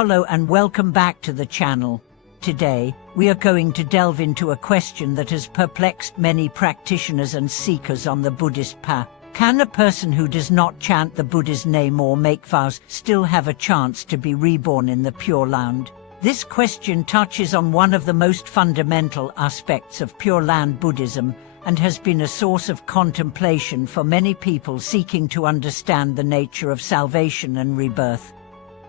Hello and welcome back to the channel. Today, we are going to delve into a question that has perplexed many practitioners and seekers on the Buddhist path. Can a person who does not chant the Buddha's name or make vows still have a chance to be reborn in the Pure Land? This question touches on one of the most fundamental aspects of Pure Land Buddhism and has been a source of contemplation for many people seeking to understand the nature of salvation and rebirth.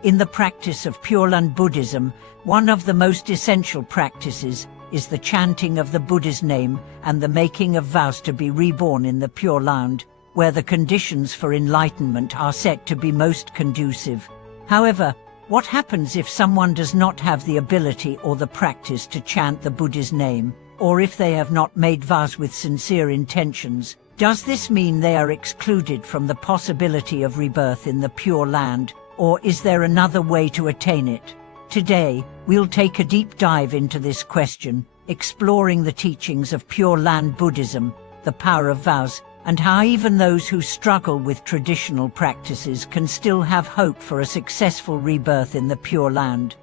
In the practice of Pure Land Buddhism, one of the most essential practices is the chanting of the Buddha's name and the making of vows to be reborn in the Pure Land, where the conditions for enlightenment are set to be most conducive. However, what happens if someone does not have the ability or the practice to chant the Buddha's name, or if they have not made vows with sincere intentions? Does this mean they are excluded from the possibility of rebirth in the Pure Land, or is there another way to attain it? Today, we'll take a deep dive into this question, exploring the teachings of Pure Land Buddhism, the power of vows, and how even those who struggle with traditional practices can still have hope for a successful rebirth in the Pure Land.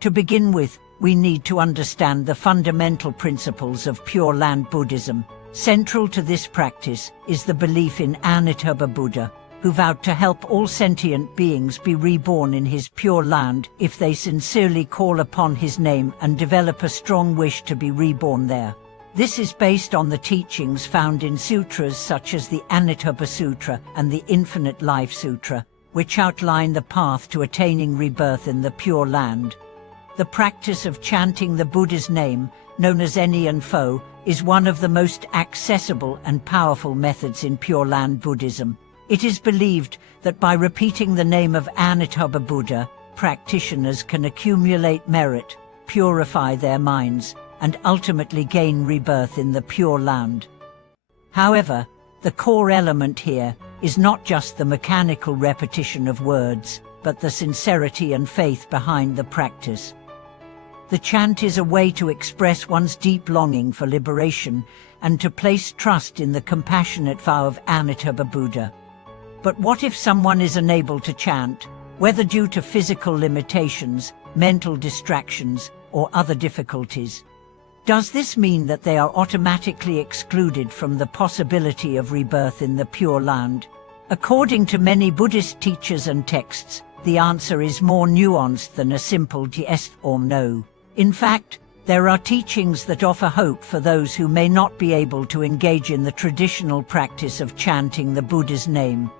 To begin with, we need to understand the fundamental principles of Pure Land Buddhism. Central to this practice is the belief in Amitabha Buddha, who vowed to help all sentient beings be reborn in his Pure Land if they sincerely call upon his name and develop a strong wish to be reborn there. This is based on the teachings found in sutras such as the Amitabha Sutra and the Infinite Life Sutra, which outline the path to attaining rebirth in the Pure Land. The practice of chanting the Buddha's name, known as Eni and Fo, is one of the most accessible and powerful methods in Pure Land Buddhism. It is believed that by repeating the name of Amitabha Buddha, practitioners can accumulate merit, purify their minds, and ultimately gain rebirth in the Pure Land. However, the core element here is not just the mechanical repetition of words, but the sincerity and faith behind the practice. The chant is a way to express one's deep longing for liberation and to place trust in the compassionate vow of Amitabha Buddha. But what if someone is unable to chant, whether due to physical limitations, mental distractions, or other difficulties? Does this mean that they are automatically excluded from the possibility of rebirth in the Pure Land? According to many Buddhist teachers and texts, the answer is more nuanced than a simple yes or no. In fact, there are teachings that offer hope for those who may not be able to engage in the traditional practice of chanting the Buddha's name.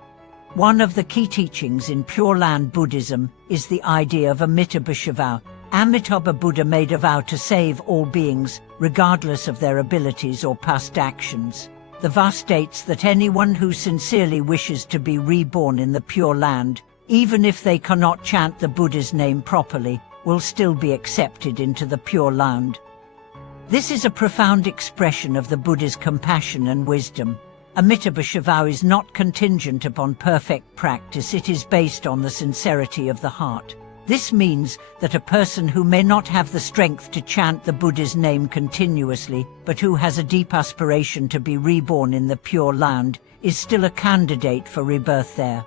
One of the key teachings in Pure Land Buddhism is the idea of Amitabha vow. Amitabha Buddha made a vow to save all beings, regardless of their abilities or past actions. The vow states that anyone who sincerely wishes to be reborn in the Pure Land, even if they cannot chant the Buddha's name properly, will still be accepted into the Pure Land. This is a profound expression of the Buddha's compassion and wisdom. Amitabha vow is not contingent upon perfect practice, it is based on the sincerity of the heart. This means that a person who may not have the strength to chant the Buddha's name continuously, but who has a deep aspiration to be reborn in the Pure Land, is still a candidate for rebirth there.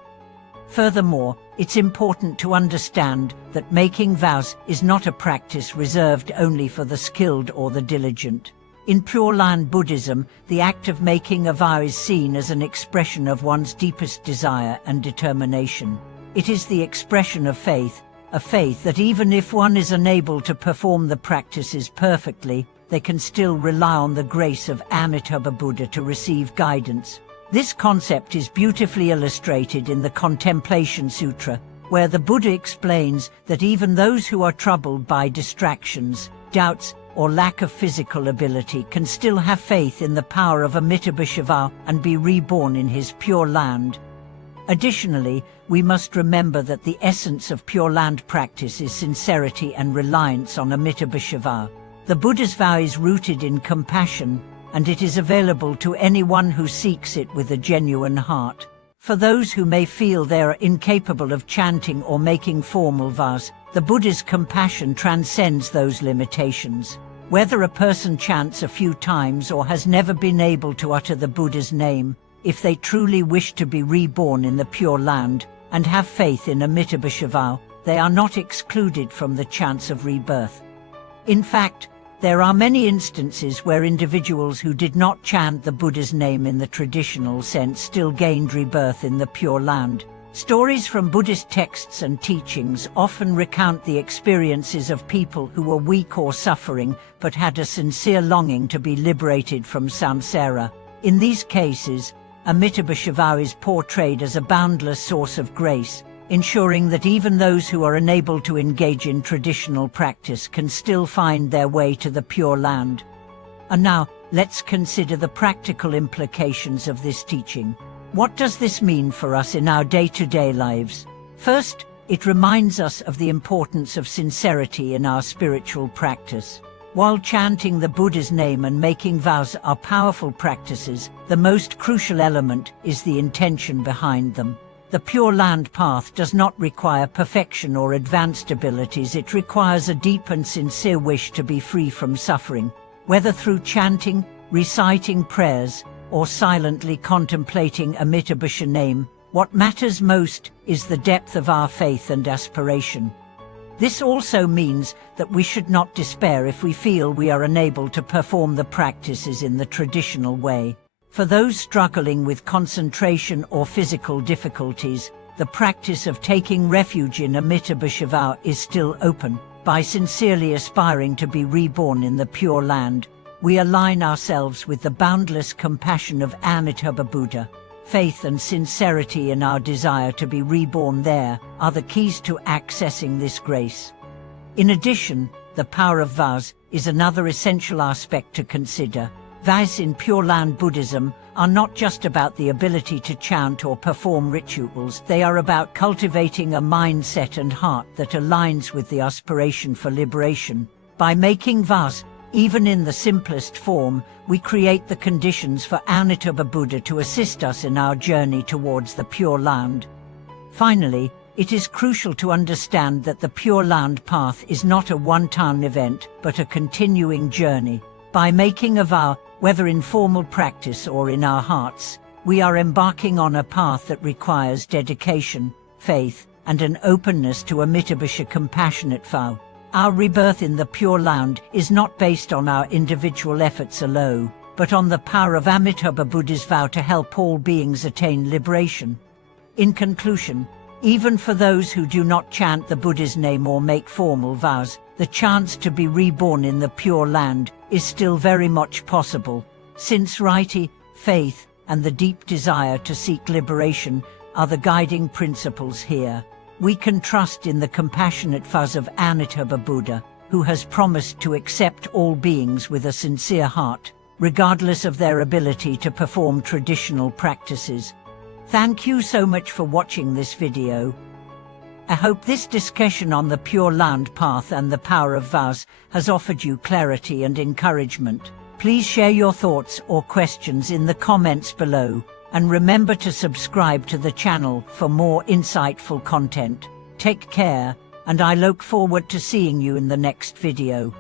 Furthermore, it's important to understand that making vows is not a practice reserved only for the skilled or the diligent. In Pure Land Buddhism, the act of making a vow is seen as an expression of one's deepest desire and determination. It is the expression of faith, a faith that even if one is unable to perform the practices perfectly, they can still rely on the grace of Amitabha Buddha to receive guidance. This concept is beautifully illustrated in the Contemplation Sutra, where the Buddha explains that even those who are troubled by distractions, doubts, or lack of physical ability can still have faith in the power of Amitabha vow and be reborn in his Pure Land. Additionally, we must remember that the essence of Pure Land practice is sincerity and reliance on Amitabha vow. The Buddha's vow is rooted in compassion, and it is available to anyone who seeks it with a genuine heart. For those who may feel they are incapable of chanting or making formal vows, the Buddha's compassion transcends those limitations. Whether a person chants a few times or has never been able to utter the Buddha's name, if they truly wish to be reborn in the Pure Land and have faith in Amitabha vow, they are not excluded from the chance of rebirth. In fact, there are many instances where individuals who did not chant the Buddha's name in the traditional sense still gained rebirth in the Pure Land. Stories from Buddhist texts and teachings often recount the experiences of people who were weak or suffering but had a sincere longing to be liberated from samsara. In these cases, Amitabha vow is portrayed as a boundless source of grace, ensuring that even those who are unable to engage in traditional practice can still find their way to the Pure Land. And now, let's consider the practical implications of this teaching. What does this mean for us in our day-to-day lives? First, it reminds us of the importance of sincerity in our spiritual practice. While chanting the Buddha's name and making vows are powerful practices, the most crucial element is the intention behind them. The Pure Land path does not require perfection or advanced abilities. It requires a deep and sincere wish to be free from suffering. Whether through chanting, reciting prayers, or silently contemplating Amitabha name, what matters most is the depth of our faith and aspiration. This also means that we should not despair if we feel we are unable to perform the practices in the traditional way. For those struggling with concentration or physical difficulties, the practice of taking refuge in Amitabha vow is still open. By sincerely aspiring to be reborn in the Pure Land, we align ourselves with the boundless compassion of Amitabha Buddha. Faith and sincerity in our desire to be reborn there are the keys to accessing this grace. In addition, the power of vows is another essential aspect to consider. Vows in Pure Land Buddhism are not just about the ability to chant or perform rituals. They are about cultivating a mindset and heart that aligns with the aspiration for liberation. By making vows, even in the simplest form, we create the conditions for Amitabha Buddha to assist us in our journey towards the Pure Land. Finally, it is crucial to understand that the Pure Land path is not a one-time event, but a continuing journey. By making a vow, whether in formal practice or in our hearts, we are embarking on a path that requires dedication, faith, and an openness to Amitabha compassionate vow. Our rebirth in the Pure Land is not based on our individual efforts alone, but on the power of Amitabha Buddha's vow to help all beings attain liberation. In conclusion, even for those who do not chant the Buddha's name or make formal vows, the chance to be reborn in the Pure Land is still very much possible. Sincerity, faith, and the deep desire to seek liberation are the guiding principles here. We can trust in the compassionate vows of Amitabha Buddha, who has promised to accept all beings with a sincere heart, regardless of their ability to perform traditional practices. Thank you so much for watching this video. I hope this discussion on the Pure Land path and the power of vows has offered you clarity and encouragement. Please share your thoughts or questions in the comments below, and remember to subscribe to the channel for more insightful content. Take care, and I look forward to seeing you in the next video.